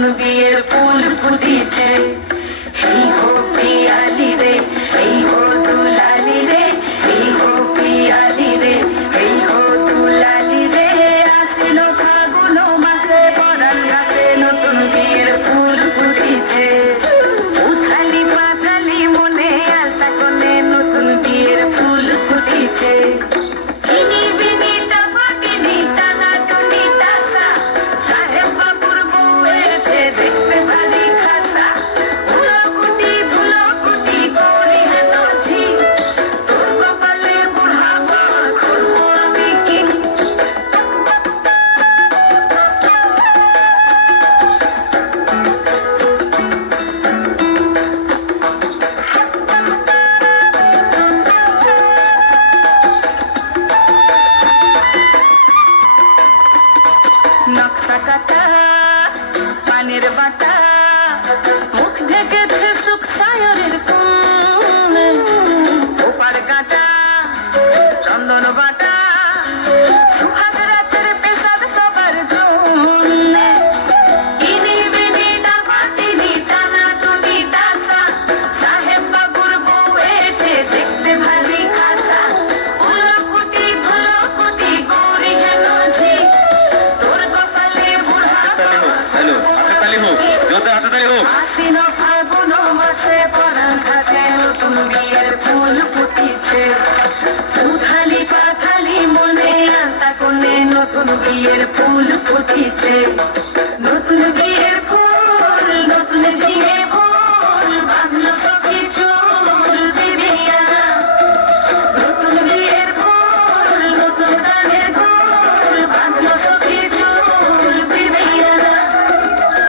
নতুন বিয়ের ফুল ফুটিছে। এই হো পিয়ালি রে, এই হো দুলালি রে, এই হো পিয়ালি রে, এই হো দুলালি রে। আসিল ফাগুন মাসে পরাণ গাছে নতুন বিয়ের ফুল ফুটিছে। উথালি পাথালি মনে আলতা কোণে নতুন বিয়ের ফুল ফুটিছে। চিনি বিনি টাপা কিনি টানা টুনি টাসা, সাহেব বাবুর বউ এসে দেখতে ভারী খাসা। ধুলোকুটি ধুলোকুটি করি হেন ঝি, তোর কপালে বুড়া বর করবো আমি কি। নকশা কাটা পানের বাটা, মুখ ঢেকেছে সুখ সায়রের কোণে। ওপার কাটা চন্দন বাটা, সুহাগ রাতের পেশাদ সবার জন্যে। ইনি বিনি ডাবা টিনি টানা টুনি টাসা, সাহেব বাবুর বউ এসে দেখতে ভারী খাসা। ধুলোকুটি ধুলোকুটি গৌরী হেন ঝি, তোর কপালে বুড়া আশ্বিন ফাগুন মাসে পরাণ ঘাসে নতুন বিয়ের ফুল ফুটিছে। উথালি পাথালি মনে আলতা কোণে নতুন বিয়ের ফুল ফুটিছে। নতুন